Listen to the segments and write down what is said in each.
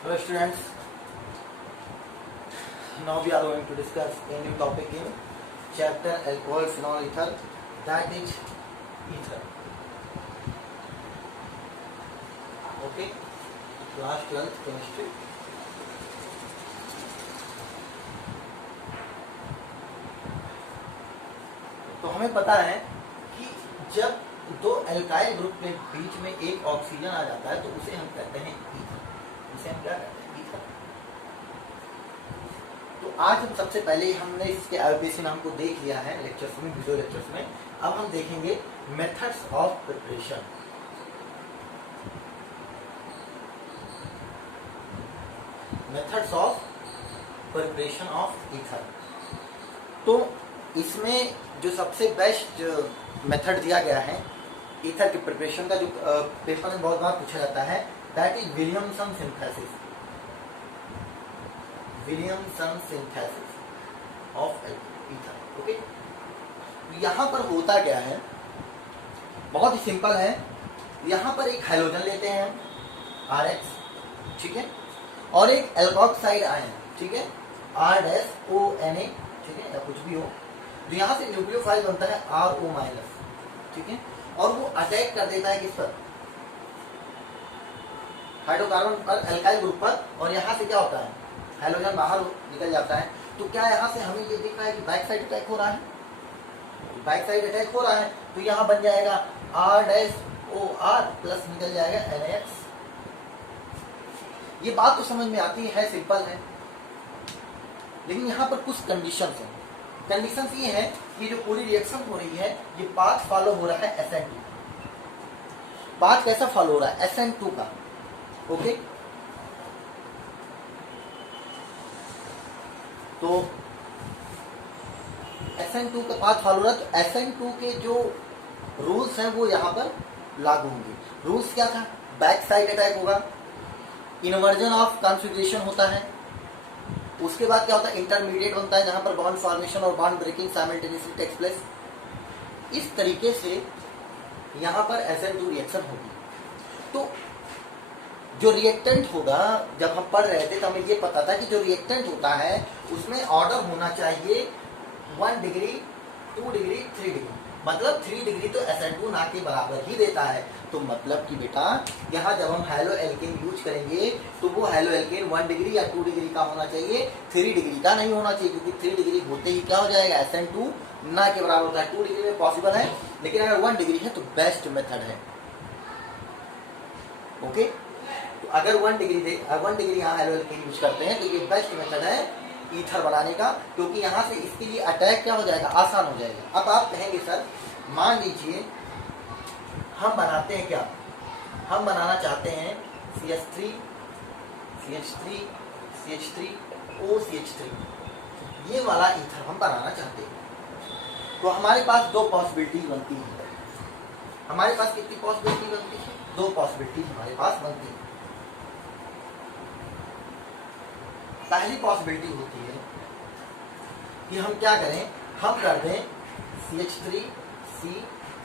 Hello students, now we are going to discuss a new topic in chapter alcohol phenol ether, that is ether. Okay, class 12th chemistry. तो हमें पता है कि जब दो alkyl group के बीच में एक ऑक्सीजन आ जाता है तो उसे हम कहते हैं ईथर। इसे हम क्या कहते हैं? ईथर। तो आज हम सबसे पहले हमने इसके आईयूपीएसी नाम को देख लिया है लेक्चर्स में, वीडियो लेक्चर्स में। अब हम देखेंगे methods of preparation. Methods of preparation of ether. तो इसमें जो सबसे बेस्ट मेथड दिया गया है ईथर की प्रिपरेशन का, जो पेपर में बहुत बार पूछा जाता है, that is Williamson synthesis. Williamson synthesis of ether. Okay, यहाँ पर होता क्या है, बहुत ही सिंपल है। यहाँ पर एक हाइड्रोजन लेते हैं RH, ठीक है, और एक एल्कोक्साइड आयन, ठीक है, R-ONA, ठीक है, या कुछ भी हो। तो यहाँ से न्यूक्लियोफाइल बनता है RO-, ठीक है, और वो अटैक कर देता है किस पर? हाइड्रोकार्बन पर, एल्काइल ग्रुप पर, और यहाँ से क्या होता है? हाइड्रोजन बाहर निकल जाता है। तो क्या यहाँ से हमें ये दिख रहा है कि बैक साइड अटैक हो रहा है? बैक साइड अटैक हो रहा है तो यहाँ बन जाएगा R-OR प्लस निकल जाएगा NaX। ये बात तो समझ में आती है, सिंपल है, लेकिन यहाँ पर कुछ कंडीशंस हैं। कंडीशंस ये है कि जो पूरी रिएक्शन हो रही है ये पाथ फॉलो हो रहा है SN2। पाथ कैसा फॉलो हो रहा है? SN2 का। ओके, तो SN2 का पाथ फॉलो हो रहा है, तो SN2 के जो रूल्स हैं वो यहाँ पर लागू होंगे। रूल्स क्या था? बैक साइड अटैक होगा, इन्वर्जन ऑफ कॉन्फिगरेशन होता है, उसके बाद क्या होता है? इंटरमीडिएट बनता है जहां पर बॉन्ड फॉर्मेशन और bond breaking simultaneously takes place. इस तरीके से यहां पर SN2 रिएक्शन होगी। तो जो रिएक्टेंट होगा, जब हम पढ़ रहे थे तो हमें ये पता था कि जो रिएक्टेंट होता है उसमें ऑर्डर होना चाहिए 1 डिग्री, 2 डिग्री, 3 डिग्री। मतलब 3 डिग्री तो SN2 ना के बराबर ही देता है। तो मतलब कि बेटा यहाँ जब हम हैलो एल्केन यूज करेंगे तो वो हैलो एल्केन 1 डिग्री या 2 डिग्री का होना चाहिए, 3 डिग्री का नहीं होना चाहिए, क्योंकि 3 डिग्री होते ही क्या हो जाएगा? SN2 ना के बराबर होता है। 2 डिग्री में पॉसिबल है, लेकिन अगर 1 डिग्री है तो बेस्ट मेथड है। ओके, तो अगर 1 डिग्री यहाँ हैलो एल्केन यूज करते हैं तो ये बेस्ट मेथड है ईथर बनाने का, क्योंकि यहाँ से इसके लिए अटैक क्या हो जाएगा? आसान हो जाएगा। अब आप कहेंगे सर मान लीजिए हम बनाते हैं क्या, हम बनाना चाहते हैं CH3, CH3, CH3, OCH3, ये वाला ईथर हम बनाना चाहते हैं। तो हमारे पास दो पॉसिबिलिटी बनती है। हमारे पास कितनी पॉसिबिलिटी बनती है? 2 पॉसिबिलिटी हमारे पास बनती है। पहली पॉसिबिलिटी होती है कि हम क्या करें, हम कर दें CH3, C,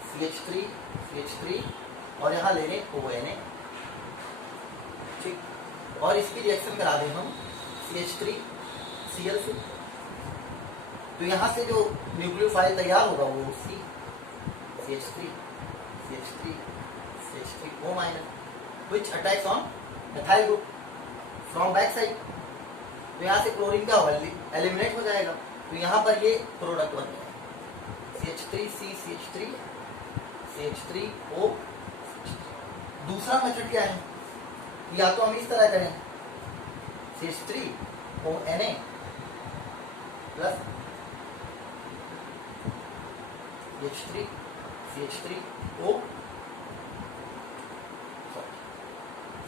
CH3, CH3, और यहाँ ले लें ONA, ठीक, और इसकी रिएक्शन करा दें हम CH3, Cl से। तो यहाँ से जो न्यूक्लियोफाइल तैयार होगा वो C, CH3, CH3, CH3O-, which attacks on methyl group from back side। तो यहाँ से क्लोरीन का एलिमिनेट हो जाएगा। तो यहाँ पर ये प्रोडक्ट बन जाएगा CH3C, CH3, CH3O। दूसरा मेथड क्या है? या तो हम इस तरह करें CH3ONA प्लस CH3O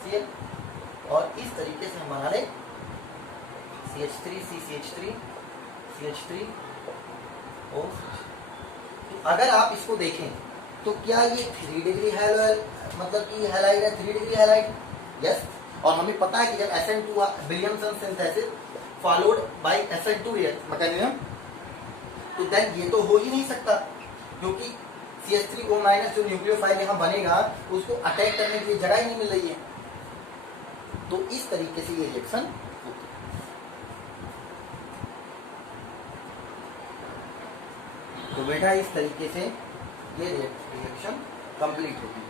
Cl, और इस तरीके से हम बना लें CH3C, CH3, CH3O। तो अगर आप इसको देखें तो क्या ये 3 डिग्री हैलाइड, मतलब कि हैलाइड है, 3 डिग्री हैलाइड? यस। और हमें पता है कि जब SN2 Williamson synthesis followed by SN2 mechanism, तो देन ये तो हो ही नहीं सकता, क्योंकि CH3O- जो न्यूक्लियोफाइल यहाँ बनेगा उसको अटैक करने के लिए जगह ही नहीं मिल रही है। तो इस तरीके से ये रिएक्शन होती है। तो बेटा इस तरीके से ये रिएक्शन कंप्लीट होगी।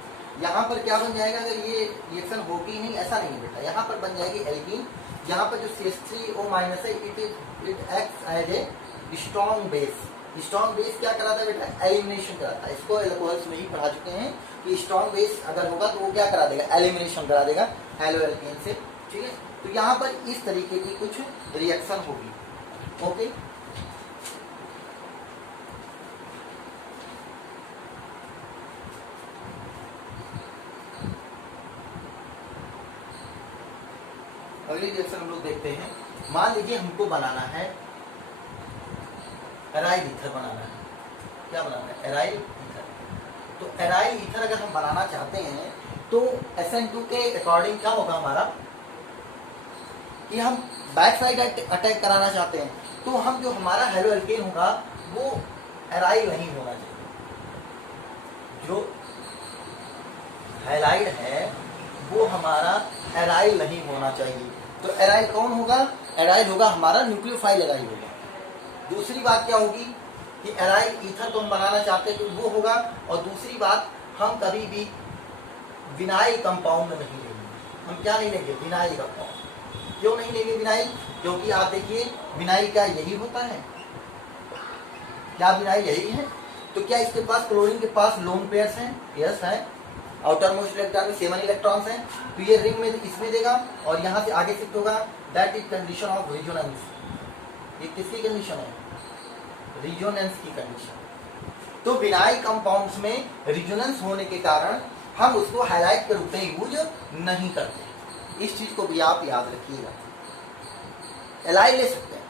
यहाँ पर क्या बन जाएगा, अगर ये रिएक्शन होगी नहीं, ऐसा नहीं है बेटा, यहाँ पर बन जाएगी एल्कीन। यहाँ पर जो CH3O- है it acts as a strong base. Strong base क्या कराता है बेटा, एलिमिनेशन कराता है। इसको एल्कोहल्स में ही पढ़ा चुके हैं कि स्ट्रॉन्ग बेस अगर होगा तो वो क्या करा देगा, एलिमिनेशन करा देगा हैलो एल्केन से। ठीक है, तो यहाँ पर इस तरीके की कुछ रिएक्शन होगी। ओके, अगली रिएक्शन हम लोग देखते हैं। मान लीजिए हमको बनाना है एराइल ईथर बनाना है। क्या बनाना है, एराइल ईथर। तो एराइल ईथर अगर हम बनाना चाहते हैं तो SN2 के अकॉर्डिंग क्या होगा हमारा, कि हम बैक साइड अटैक कराना चाहते हैं तो हम जो हमारा हेलो एल्केन होगा वो एराइल नहीं होना चाहिए। जो हैलाइड है वो हमारा एराइल नहीं होना चाहिए। तो एराइल कौन होगा, एराइल होगा हमारा न्यूक्लियोफाइल एराइल होगा। दूसरी बात क्या होगी कि एराइल ईथर तो हम बनाना चाहते हैं तो वो होगा। और दूसरी बात, हम कभी भी विनाइल कंपाउंड नहीं लेंगे। हम क्या नहीं लेंगे, विनाइल कंपाउंड। क्यों नहीं लेंगे विनाइल, क्योंकि आप देखिए विनाइल क्या यही होता है, क्या विनाइल यही है। तो क्या इसके पास, क्लोरीन के पास लोन पेयर्स हैं, यस है। आउटर मोस्ट इलेक्ट्रॉन में 7 इलेक्ट्रॉन्स हैं, तो ये रिंग में इसमें देगा और यहाँ से आगे शिफ्ट होगा। That is condition of resonance. ये किसकी कंडीशन है, रिजोनेंस की कंडीशन। तो विनाइल कंपाउंड्स में रिजोनेंस होने के कारण हम उसको हाइलाइट के रूप में यूज नहीं करते। इस चीज को भी आप याद रखिएगा। एलाइल ले सकते हैं,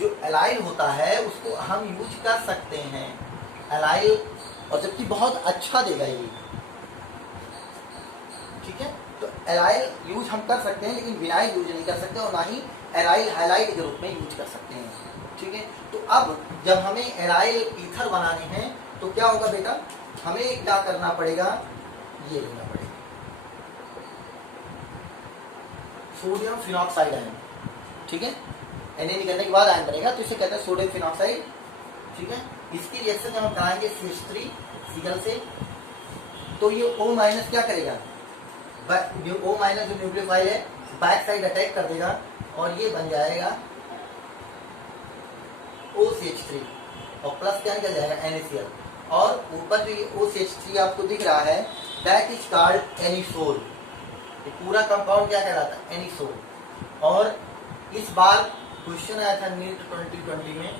जो एलाइल होता है उसको हम यूज कर सकते हैं एलाइल, और जबकि बहुत अच्छा देगा ये। ठीक है, तो एराइल यूज हम कर सकते हैं लेकिन विनाइल यूज नहीं कर सकते और ना ही एराइल हाइलाइट के रूप में यूज कर सकते हैं। ठीक है, तो अब जब हमें एराइल ईथर बनाने हैं तो क्या होगा बेटा, हमें क्या करना पड़ेगा, ये लेना पड़ेगा सोडियम फिनॉक्साइड आयन। ठीक है, Na निकलने के बाद आयन बनेगा तो इसे कहते हैं सोडियम फिनॉक्साइड। ठीक है, इसकी रिएक्शन जब हम कराएंगे CH3 सिगल से तो ये O- क्या करेगा, जो O- जो न्यूक्लियोफाइल है बैक साइड अटैक कर देगा और ये बन जाएगा OCH3 और प्लस क्या निकल जाएगा NaCl। और ऊपर जो ये OCH3 आपको दिख रहा है दैट इज कॉल्ड एनिसोल। ये पूरा कंपाउंड क्या कहलाता है, एनिसोल। और इस बार क्वेश्चन आया था नीट 2020 में,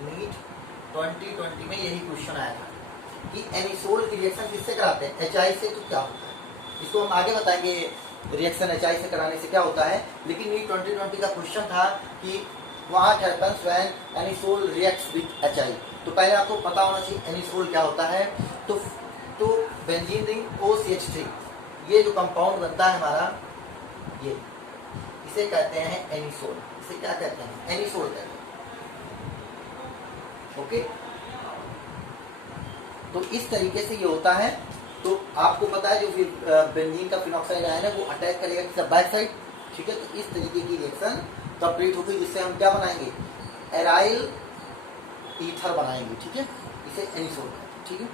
नीट 2020 में यही क्वेश्चन आया था कि एनिसोल की रिएक्शन किससे कराते हैं, HI से। तो क्या होता है इसको हम आगे बताएंगे, रिएक्शन HI से कराने से क्या होता है। लेकिन नीट 2020 का क्वेश्चन था कि what happens when anisole reacts with HI। तो पहले आपको पता होना चाहिए एनिसोल क्या होता है। तो बेंजीन रिंग OCH3, ये जो कंपाउंड बनता है हमारा, ये इसे कहते हैं एनिसोल। इसे क्या कहते हैं, एनिसोल कहते हैं। ओके, तो इस तरीके से ये होता है। तो आपको पता है जो बेंजीन का फिनॉक्साइड आयन है वो अटैक करेगा किसका, बैक साइड। ठीक है, तो इस तरीके की रिएक्शन कंप्लीट हो गई, जिससे हम क्या बनाएंगे, एराइल ईथर बनाएंगे। ठीक है, इसे एनिसोल कहते हैं। ठीक है,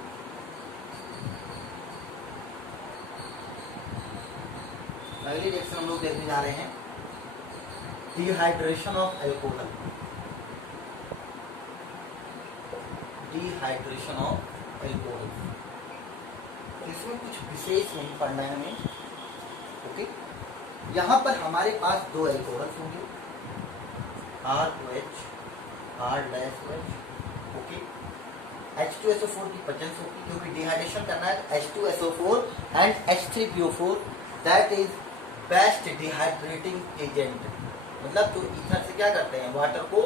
अगली रिएक्शन हम लोग देखने जा रहे हैं, dehydration of alcohol. Dehydration of alcohol, इसमें कुछ विशेष नहीं पढ़ना है हमें। ओके, यहाँ पर हमारे पास दो एल्कोहल्स होंगे, R2H, R-OH। ओके, H2SO4 की प्रेजेंस होगी क्योंकि डिहाइड्रेशन करना है तो H2SO4 and H3PO4 that is best dehydrating agent. मतलब जो ईथर से क्या करते हैं, वाटर को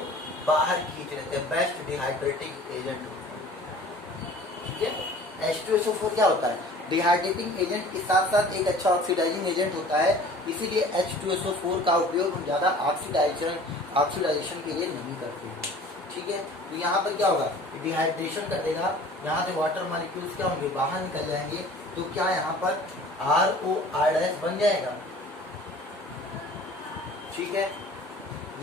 बाहर खींच लेते हैं, बेस्ट डिहाइड्रेटिंग एजेंट होते हैं। ठीक है, H2SO4 क्या होता है, डिहाइड्रेटिंग एजेंट के साथ साथ एक अच्छा ऑक्सीडाइजिंग एजेंट होता है। इसीलिए H2SO4 का उपयोग हम ज़्यादा ऑक्सीडाइजेशन के लिए नहीं करते हैं। ठीक है, तो यहाँ पर क्या होगा, डिहाइड्रेशन कर देगा, यहाँ से वाटर मॉलिक्यूल्स क्या होंगे, बाहर निकल जाएंगे। तो क्या यहाँ पर RO R- बन जाएगा, ठीक है।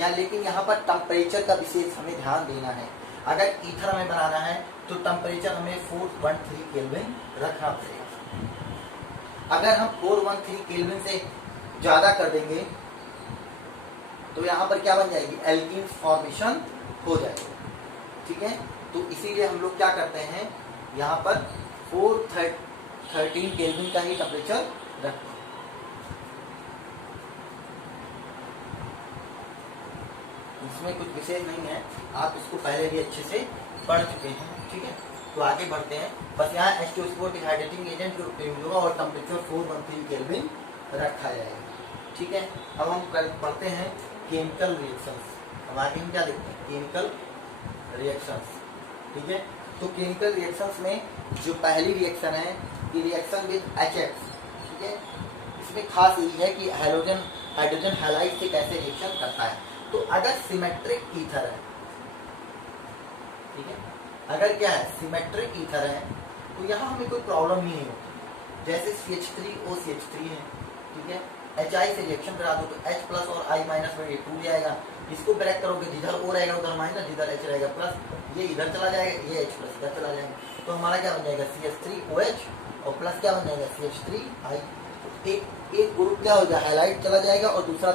या लेकिन यहाँ पर टेम्परेचर का विशेष हमें ध्यान देना है। अगर ईथर हमें बनाना है तो टेम्परेचर हमें 413 केल्विन रखना पड़ेगा। अगर हम 413 केल्विन से ज़्यादा कर देंगे तो यहाँ पर क्या बन जाएगी, एल्कीन फॉर्मेशन हो जाएगी। ठीक है, तो इसीलिए हम लोग क्या करते हैं, यहाँ पर 413 केल्विन का ही टेम्परेचर रखते हैं। इसमें कुछ विशेष नहीं है, आप इसको पहले भी अच्छे से पढ़ चुके हैं। ठीक है, तो आगे बढ़ते हैं। बस यहाँ H2SO4 डिहाइड्रेटिंग एजेंट के रूप में यूज होगा और टेम्परेचर 413 केल्विन रखा जाएगा। ठीक है, अब हम पढ़ते हैं केमिकल रिएक्शंस। अब आगे हम क्या देखते हैं, केमिकल रिएक्शंस। ठीक है, तो केमिकल रिएक्शंस में जो पहली रिएक्शन है ये रिएक्शन विद HX। ठीक है, इसमें खास यही है कि हाइड्रोजन हैलाइड से कैसे रिएक्शन करता है। तो अगर सिमेट्रिक ईथर है, ठीक है, अगर क्या है सिमेट्रिक ईथर है तो यहाँ हमें कोई प्रॉब्लम ही नहीं होती। जैसे CH3OCH3 है, ठीक है, HI से रिएक्शन करा दो तो H प्लस और I माइनस में ये टूट जाएगा। इसको ब्रेक करोगे, जिधर O रहेगा उधर माइनस, जिधर H रहेगा प्लस, ये इधर चला जाएगा, ये H प्लस इधर चला जाएगा। तो हमारा क्या बन जाएगा CH3OH और प्लस क्या बन जाएगा CH3I। एक ग्रुप क्या हो जाएगा, हैलाइड चला जाएगा और दूसरा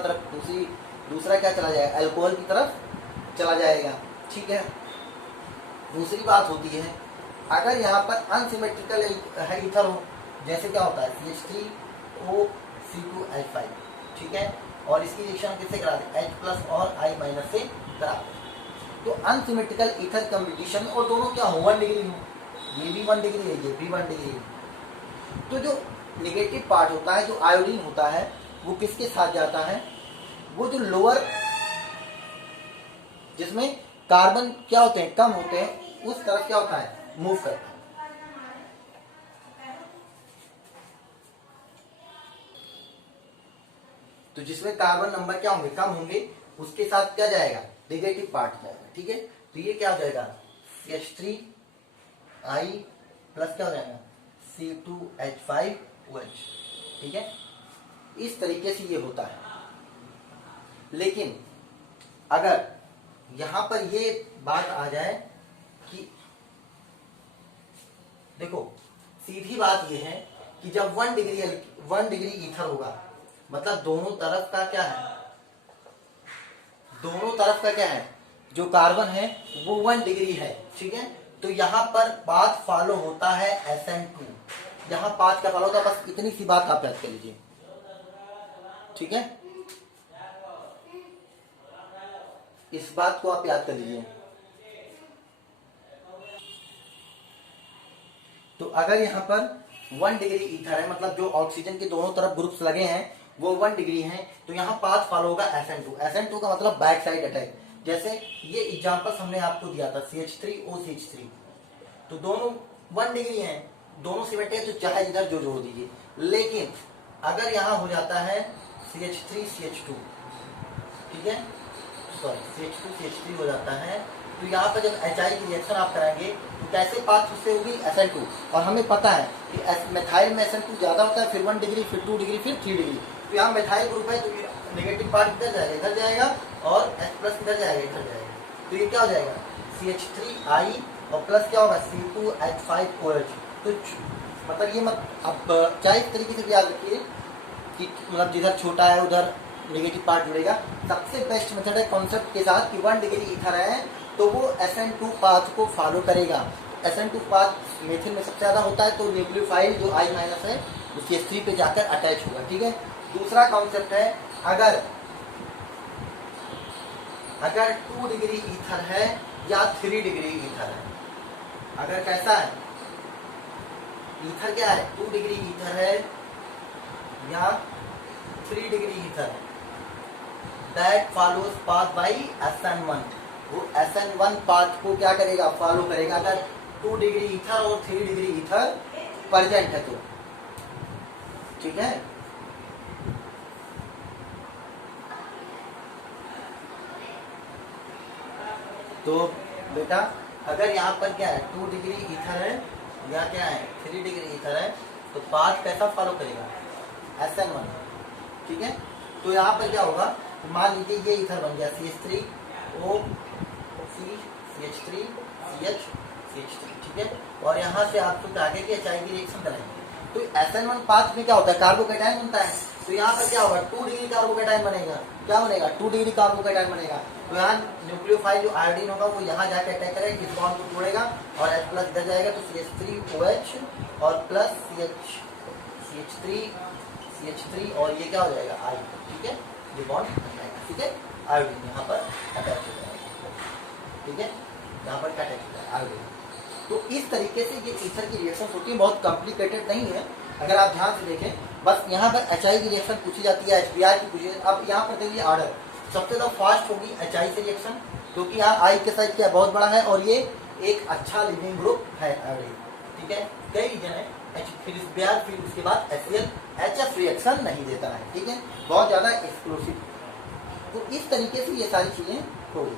क्या चला जाएगा, अल्कोहल की तरफ चला जाएगा। ठीक है, दूसरी बात होती है अगर यहाँ पर अनसिमेट्रिकल ईथर हो, जैसे क्या होता है CH3OC2H5। ठीक है, और इसकी रिएक्शन किससे करा दे, H प्लस और I माइनस से करा दे। तो अनसिमेट्रिकल ईथर कम्बिनेशन और दोनों क्या हो, 1 डिग्री हो, ये भी 1 डिग्री है, ये भी 1 डिग्री है। तो जो नेगेटिव पार्ट होता है, जो आयोडीन होता है, वो किसके साथ जाता है, वो जो लोअर जिसमें कार्बन क्या होते हैं, कम होते हैं, उस तरफ क्या होता है, मूव करता है। तो जिसमें कार्बन नंबर क्या होंगे, कम होंगे, उसके साथ क्या जाएगा, नेगेटिव पार्ट जाएगा। ठीक है, तो ये क्या हो जाएगा CH3I प्लस क्या हो जाएगा C2H5OH। ठीक है, इस तरीके से ये होता है। लेकिन अगर यहां पर ये बात आ जाए कि देखो सीधी बात ये है कि जब 1 डिग्री ईथर होगा, मतलब दोनों तरफ का क्या है, जो कार्बन है वो 1 डिग्री है। ठीक है, तो यहां पर पाथ फॉलो होता है SN2। यहां पाथ क्या फॉलो होता है, बस इतनी सी बात आप याद कर लीजिए। ठीक है, इस बात को आप याद कर लीजिए। तो अगर यहाँ पर 1 डिग्री ईथर है, मतलब जो ऑक्सीजन के दोनों तरफ ग्रुप्स लगे हैं वो 1 डिग्री हैं, तो यहाँ पाथ फॉलो होगा SN2। SN2 का मतलब बैक साइड अटैक। जैसे ये एग्जांपल्स हमने आपको दिया था CH3OCH3, तो दोनों 1 डिग्री हैं, दोनों सिमेट्रिक है, तो चाहे इधर जो जोड़ दीजिए। लेकिन अगर यहाँ हो जाता है CH3CH2, ठीक है, सॉरी CH2CH3 हो जाता है, तो यहाँ पर जब HI की रिएक्शन आप कराएंगे तो कैसे पाथ उससे होगी, SN2। और हमें पता है कि मेथाइल में SN2 ज्यादा होता है, फिर 1 डिग्री, फिर 2 डिग्री, फिर 3 डिग्री। तो यहाँ मेथाइल ग्रुप है तो नेगेटिव पार्ट इधर जाएगा और H प्लस इधर जाएगा। तो ये क्या हो जाएगा CH3I और प्लस क्या होगा C2H5OH। तो मतलब ये अब क्या इस तरीके से याद रखिए कि मतलब जिधर छोटा है उधर नेगेटिव पार्ट जुड़ेगा। सबसे बेस्ट मेथड है कॉन्सेप्ट के साथ कि 1 डिग्री ईथर है तो वो SN2 पाथ को फॉलो करेगा। SN2 पाथ मेथिल में सबसे ज्यादा होता है, तो न्यूक्लियोफाइल जो I माइनस है वो CH3 पे जाकर अटैच होगा। ठीक है, दूसरा कॉन्सेप्ट है अगर 2 डिग्री ईथर है या 3 डिग्री ईथर है, अगर कैसा है ईथर क्या है, 2 डिग्री ईथर है या 3 degree ether, that follows path by SN1। वो SN1 पाथ को क्या करेगा, फॉलो करेगा। अगर 2 डिग्री ईथर और 3 डिग्री ईथर प्रेजेंट है तो। ठीक है, तो बेटा अगर यहाँ पर क्या है 2 डिग्री ईथर है या क्या है 3 डिग्री ईथर है, तो पाथ कैसा फॉलो करेगा, SN1। ठीक है, तो यहाँ पर क्या होगा तो मान लीजिए ये इथर बन गया CH3O CH3 CH3, ठीक है। और यहाँ से आप लोग आगे की HI की रिएक्शन कराएंगे तो SN1 पाथ में क्या होता है, कार्बोकैटायन बनता है। तो यहाँ पर क्या होगा, 2 डिग्री कार्बोकैटायन बनेगा। क्या बनेगा, 2 डिग्री कार्बोकैटायन बनेगा। तो यहाँ न्यूक्लियोफाइल जो आयोडीन होगा वो यहाँ जाके अटैक करेगा, इस बॉन्ड को तोड़ेगा और H प्लस इधर जाएगा तो CH3OH और प्लस CH3 और ये क्या हो जाएगा I, ठीक है। ये बॉन्ड बन जाएगा, ठीक है। आयोडीन यहाँ पर अटैच हो जाएगा, ठीक है। यहाँ पर क्या अटैच हो जाएगा, आयोडीन। तो इस तरीके से ये ईथर की रिएक्शन होती है, बहुत कॉम्प्लिकेटेड नहीं है अगर आप ध्यान से देखें। बस यहाँ पर HI की रिएक्शन पूछी जाती है, HBr की पूछी जाती है। अब यहाँ पर देखिए ऑर्डर सबसे ज्यादा फास्ट होगी HI से रिएक्शन, क्योंकि यहाँ I के साइड क्या बहुत बड़ा है और ये एक अच्छा लिविंग ग्रुप है आयोडीन, ठीक है। कई रीजन है, फिर HBr, फिर उसके बाद HCl, HF रिएक्शन नहीं देता है, ठीक है, बहुत ज्यादा एक्सक्लूसिव। तो इस तरीके से ये सारी चीजें होगी,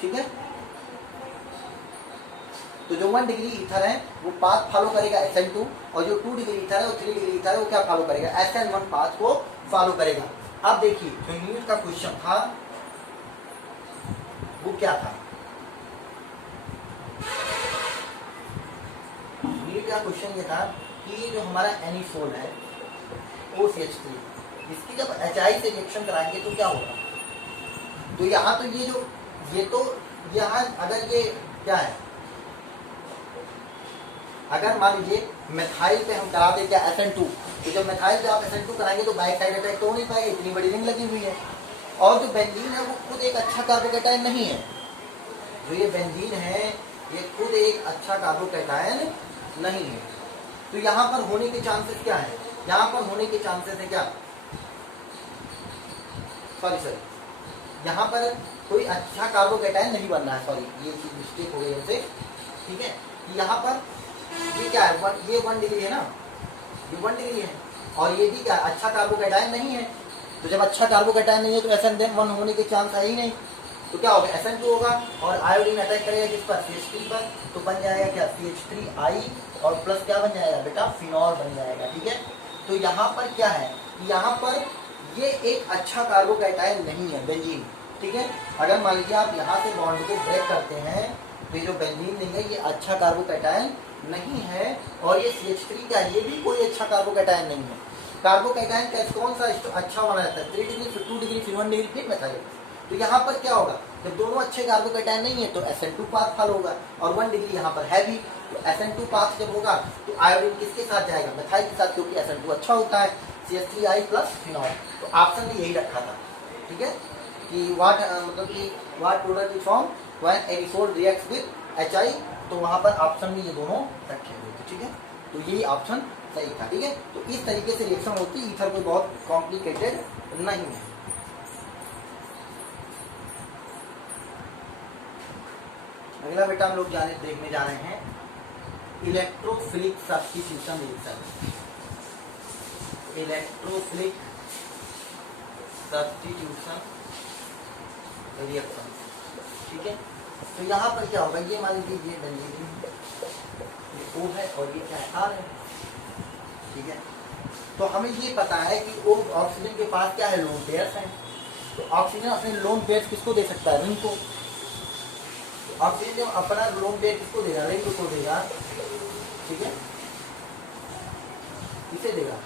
ठीक है। तो जो 1 डिग्री ईथर है वो पाथ फॉलो करेगा SN2 और जो 2 डिग्री ईथर है वो 3 डिग्री ईथर है वो क्या फॉलो करेगा, SN1 पाथ को फॉलो करेगा। अब देखिए जो नीट का क्वेश्चन था वो क्या था, नीट का क्वेश्चन ये था कि जो हमारा एनिसोल है OCH3, इसकी जब HI से रिएक्शन कराएंगे तो क्या होगा। तो यहाँ तो ये तो यहाँ अगर ये क्या है, अगर मान लीजिए मेथाइल पे हम करा दे क्या SN2, तो जब मेथाइल पे आप SN2 कराएंगे तो बैक साइड अटैक तो हो नहीं पाएगा, इतनी बड़ी रिंग लगी हुई है। और जो बेंजीन है वो खुद एक अच्छा कार्बोकैटायन नहीं है, जो ये बेंजीन है ये खुद एक अच्छा कार्बोकैटायन नहीं है। तो यहाँ पर होने के चांसेस क्या है, यहाँ पर होने के चांसेस है क्या, सॉरी यहाँ पर कोई अच्छा कार्बोकैटायन नहीं बनना है, सॉरी ये चीज मिस्टेक हो गई हमसे, ठीक है। यहाँ पर ये क्या है, ये 1 डिग्री है ना, ये 1 डिग्री है और ये भी क्या अच्छा कार्बोकैटायन नहीं है। तो जब अच्छा कार्बोकैटायन नहीं है तो SN1 होने के चांस है ही नहीं। तो क्या होगा, SN2 होगा और आयोडीन अटैक करेगा किस पर, CH3 पर, तो बन जाएगा क्या CH3I और प्लस क्या बन जाएगा बेटा, फिनॉल बन जाएगा, ठीक है। तो यहाँ पर क्या है, यहाँ पर ये एक अच्छा कार्बोकैटायन नहीं है बेंजीन, ठीक है। अगर मान लीजिए आप यहाँ से बॉन्ड को ब्रेक करते हैं तो ये जो बेंजीन लेंगे ये अच्छा कार्बोकैटायन नहीं है और ये CH3 का ये भी कोई अच्छा कार्बोकैटायन नहीं है। कार्बोकैटायन का कौन सा अच्छा बना रहता है, 3 डिग्री फिर 2 डिग्री फिर 1 डिग्री फिर मेथाइल। तो यहाँ पर क्या होगा, जब दोनों अच्छे कार्बोकैटायन नहीं है तो SN2 पाथ फॉलो होगा और 1 डिग्री यहाँ पर है भी, तो SN2 पाथ जब होगा तो आयोडीन किसके साथ जाएगा, मेथाइल के साथ, क्योंकि SN2 अच्छा होता है, CH3I प्लस फिनॉल। तो ऑप्शन में यही रखा था, ठीक है, कि वाट मतलब कि what product is form when anisole reacts with HI, तो वहां पर ऑप्शन में ये दोनों रखे हुए थे, ठीक है। तो यही ऑप्शन सही था, ठीक है। तो इस तरीके से रिएक्शन होती है, ईथर कोई बहुत कॉम्प्लिकेटेड नहीं है। अगला बेटा हम लोग देखने जा रहे हैं electrophilic substitution reaction, electrophilic substitution reaction, ठीक है। तो यहाँ पर क्या होगा, ये मान लीजिए ये बेंजीन ये O है और ये क्या है R है, ठीक है। तो हमें ये पता है कि O ऑक्सीजन के पास क्या है, लोन पेयर्स है। तो ऑक्सीजन अपने लोन पेयर्स किसको दे सकता है, रिंग को। तो ऑक्सीजन जब अपना लोन पेयर किसको देगा, रिंग को देगा, ठीक है, इसे देगा।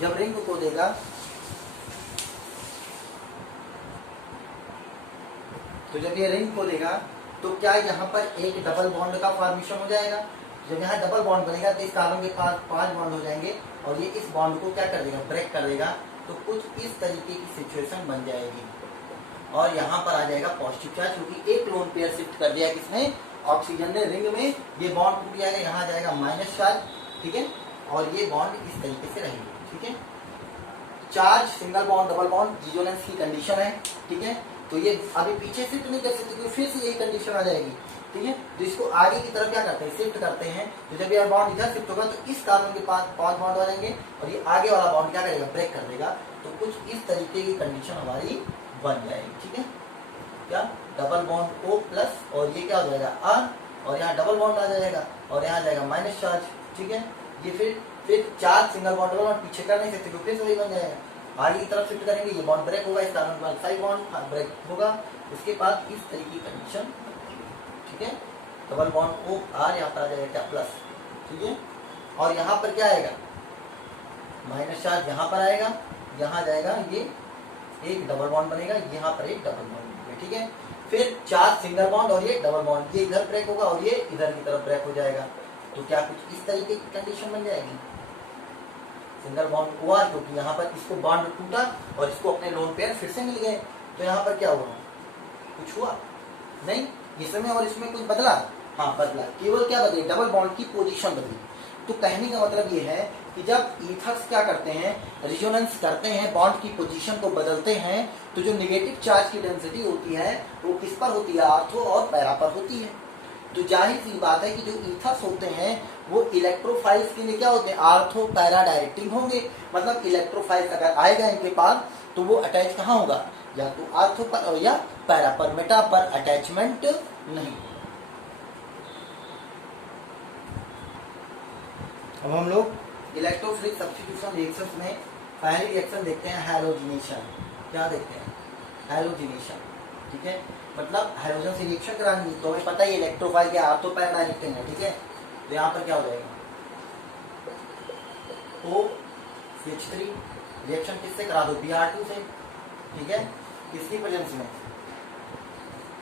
जब रिंग को देगा तो जब ये रिंग को देगा तो क्या यहाँ पर एक डबल बॉन्ड का फॉर्मेशन हो जाएगा। जब यहाँ डबल बॉन्ड बनेगा तो इस कार्बन के पास 5 बॉन्ड हो जाएंगे और ये इस बॉन्ड को क्या कर देगा, ब्रेक कर देगा। तो कुछ इस तरीके की सिचुएशन बन जाएगी और यहाँ पर आ जाएगा पॉजिटिव चार्ज, क्योंकि एक लोन पेयर शिफ्ट कर दिया किसने, ऑक्सीजन ने रिंग में। ये बॉन्ड टूट जाएगा, यहाँ जाएगा माइनस चार्ज, ठीक है, और ये बॉन्ड इस तरीके से रहेंगे, ठीक है। Charge single bond double bond resonance की कंडीशन है, ठीक है। तो ये अभी पीछे शिफ्ट नहीं कर सकते क्योंकि फिर से यही कंडीशन आ जाएगी, ठीक है। तो इसको आगे की तरफ क्या करते हैं, शिफ्ट करते हैं। तो जब ये बॉन्ड इधर शिफ्ट होगा तो इस कार्बन के पास 5 बॉन्ड आ जाएंगे और ये आगे वाला बॉन्ड क्या करेगा, ब्रेक कर देगा। तो कुछ इस तरीके की कंडीशन हमारी बन जाएगी, ठीक है। क्या डबल बॉन्ड O प्लस और ये क्या हो जाएगा R और यहाँ डबल बॉन्ड आ जाएगा और यहाँ जाएगा माइनस चार्ज, ठीक है। ये फिर charge single bond double bond पीछे कर नहीं सकते क्योंकि फिर से वही बन जाएगा आगे की तरफ शिफ्ट करेंगे, ये बॉन्ड ब्रेक होगा, इस कार्बन पर साइड बॉन्ड ब्रेक होगा। उसके बाद इस तरीके की कंडीशन, ठीक है, डबल बॉन्ड O R, यहाँ पर आ जाएगा क्या प्लस, ठीक है, और यहाँ पर क्या आएगा माइनस चार्ज, यहाँ पर आएगा, यहाँ जाएगा, ये एक डबल बॉन्ड बनेगा, यहाँ पर एक डबल बॉन्ड बनेगा, ठीक है। फिर 4 सिंगल बॉन्ड और ये डबल बॉन्ड, ये इधर ब्रेक होगा और ये इधर की तरफ ब्रेक हो जाएगा। तो क्या कुछ इस तरीके की कंडीशन बन जाएगी, सिंगल बॉन्ड हुआ क्योंकि यहाँ पर इसको बॉन्ड टूटा और इसको अपने लोन पेयर फिर से मिल गए, तो यहाँ पर क्या हुआ, कुछ हुआ नहीं, इसमें और इसमें कुछ बदला, हाँ बदला, केवल क्या बदली, डबल बॉन्ड की पोजीशन बदली। तो कहने का मतलब ये है कि जब ईथर्स क्या करते हैं, रिजोनेंस करते हैं, बॉन्ड की पोजीशन को बदलते हैं, तो जो नेगेटिव चार्ज की डेंसिटी होती है वो किस पर होती है, आर्थो और पैरा पर होती है। तो जाहिर सी बात है कि जो ईथर्स होते हैं वो इलेक्ट्रोफाइल्स के लिए क्या होते हैं, आर्थो पैरा डायरेक्टिंग होंगे। मतलब इलेक्ट्रोफाइल्स अगर आएगा इनके पास तो वो अटैच कहाँ होगा, या तो आर्थो पर या पैरा पर, मेटा पर अटैचमेंट नहीं। अब हम लोग इलेक्ट्रोफिलिक सब्स्टिट्यूशन रिएक्शंस में पहली रिएक्शन देखते हैं हैलोजिनेशन। क्या देखते हैं, हैलोजिनेशन, ठीक है, मतलब हाइड्रोजन से रिएक्शन करानी, तो हमें पता ही इलेक्ट्रोफाइल के आर्थो पैरा डायरेक्टिंग है, ठीक है। तो यहाँ पर क्या हो जाएगा, OCH3 रिएक्शन किससे करा दो, Br2 से, ठीक है, किसकी प्रेजेंस में,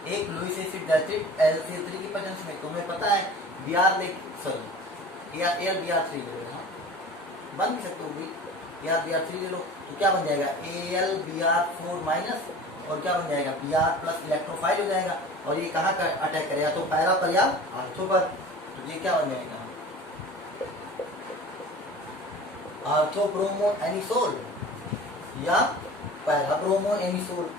एक लुईस एसिड डाइट्रेट LCl3 की प्रेजेंस में। तुम्हें पता है AlBr3 ले लो, हाँ बन भी सकते हो भाई, AlBr3 ले लो, तो क्या बन जाएगा AlBr4 माइनस, और क्या बन जाएगा Br प्लस, इलेक्ट्रोफाइल हो जाएगा, और ये कहाँ कर अटैक करेगा, तो पैरा पर या आर्थो पर। तो ये क्या बन जाएगा, आर्थो ब्रोमो एनिसोल या para bromo anisole,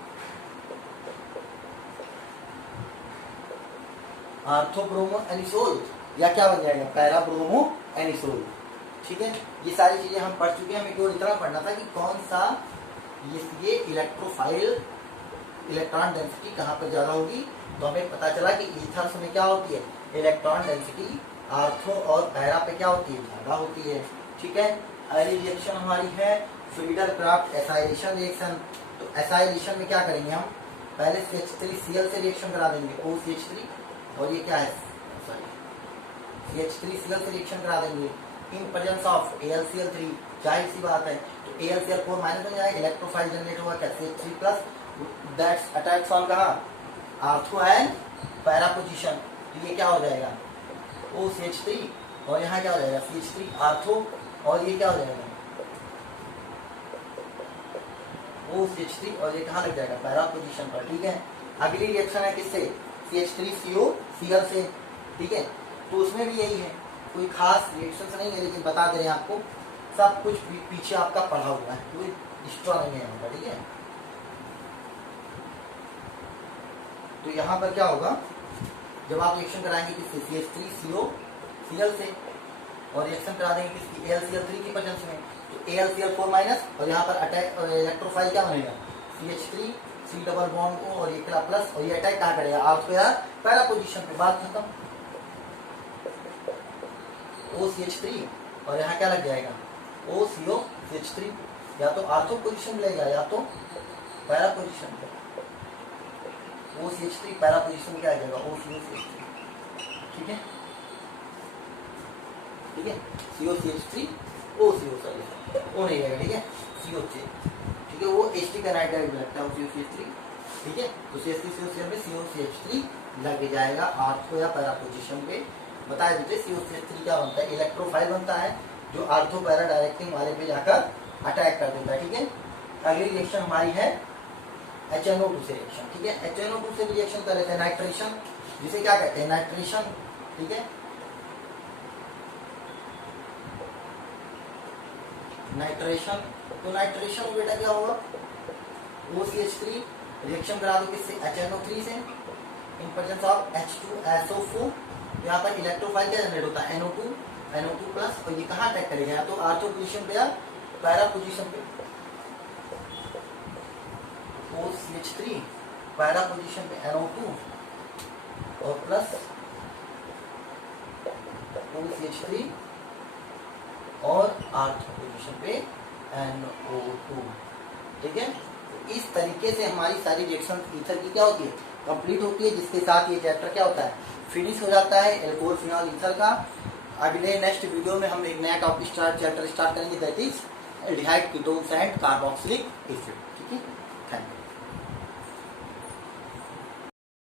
ortho bromo anisole या क्या बन जाएगा पैरा ब्रोमो एनिसोल, ठीक है। ये सारी चीजें हम पढ़ चुके हैं, हमें केवल इतना पढ़ना था कि कौन सा ये इलेक्ट्रोफाइल, इलेक्ट्रॉन डेंसिटी कहाँ पर ज्यादा होगी। तो हमें पता चला कि ईथर्स में क्या होती है, इलेक्ट्रॉन डेंसिटी आर्थो और पैरा पे क्या होती है, ज्यादा होती है, ठीक है। अगली रिएक्शन हमारी है फ्रीडल क्राफ्ट एसाइलेशन रिएक्शन। तो एसाइलेशन में क्या करेंगे हम, पहले CH3Cl से रिएक्शन करा देंगे, OCH3, और ये क्या है सॉरी CH3Cl से रिएक्शन करा देंगे इन प्रेजेंस ऑफ AlCl3, जाहिर सी बात है। तो AlCl4 माइनस हो जाएगा, इलेक्ट्रोफाइल जनरेट होगा क्या, CH3 plus, that's attacks on कहाँ, आर्थो एंड पैरा पोजीशन। तो ये क्या हो जाएगा OCH3, और यहाँ क्या हो जाएगा CH3 आर्थो, और ये क्या हो जाएगा OCH3, और ये कहाँ लग जाएगा पैरा पोजीशन पर, ठीक है। अगली रिएक्शन है किससे, CH3COCl से, ठीक है। तो उसमें भी यही है, कोई खास रिएक्शन नहीं है, लेकिन बता दे रहे हैं आपको, सब कुछ पीछे आपका पढ़ा हुआ है, कोई एक्स्ट्रा नहीं है होगा, ठीक है। तो यहाँ पर क्या होगा, जब आप रिएक्शन कराएंगे किससे, CH3COCl से, और रिएक्शन करा देंगे किसकी, AlCl3 की प्रेजेंस में, तो AlCl4 माइनस, और यहाँ पर अटैक इलेक्ट्रोफाइल क्या बनेगा CH3 C डबल बॉन्ड को, और ये क्या प्लस, और ये अटैक कहाँ करेगा, आर्थो या पैरा पोजीशन पे, बात खत्म। OCH3, और यहाँ क्या लग जाएगा OCOCH3, या तो आर्थो पोजीशन मिलेगा या तो पैरा पोजीशन पे। OCH3 पैरा पोजीशन क्या आ जाएगा OCOCH3, ठीक है, ठीक है। COCH3 OCO सॉरी ओ नहीं रहेगा, ठीक है, COCH, ठीक है, वो H3 का राइट डायरेक्ट लगता है OCOCH3, ठीक है। तो CH3COCl में COCH3 लग जाएगा आर्थो या पैरा पोजीशन पे। बताया दीजिए COCH3 क्या बनता है, इलेक्ट्रोफाइल बनता है, जो आर्थो पैरा डायरेक्टिंग वाले पे जाकर अटैक कर देता है, ठीक है। अगली रिएक्शन हमारी है HNO2 से रिएक्शन, ठीक है। HNO2 से रिएक्शन कर लेते हैं नाइट्रेशन, जिसे क्या कहते हैं नाइट्रेशन, ठीक है, नाइट्रेशन। तो नाइट्रेशन में बेटा क्या होगा, OCH3 रिएक्शन करा दो किससे, HNO3 से, इन प्रेजेंस ऑफ H2SO4, यहाँ पर इलेक्ट्रोफाइल क्या जनरेट होता है NO2 प्लस, और ये कहाँ अटैक करेगा, या तो आर्थो पोजीशन पे या पैरा पोजीशन पे। OCH3 पैरा पोजीशन पे NO2 और प्लस OCH3 और आर्थो पोजीशन पे NO2, ठीक है। इस तरीके से हमारी सारी रिएक्शन ईथर की क्या होती है, कंप्लीट होती है, जिसके साथ ये चैप्टर क्या होता है, फिनिश हो जाता है एल्कोहल फिनॉल ईथर का। अगले नेक्स्ट वीडियो में हम एक नया टॉपिक चैप्टर स्टार्ट करेंगे, that is aldehyde ketones and carboxylic acid. ठीक है, थैंक यू।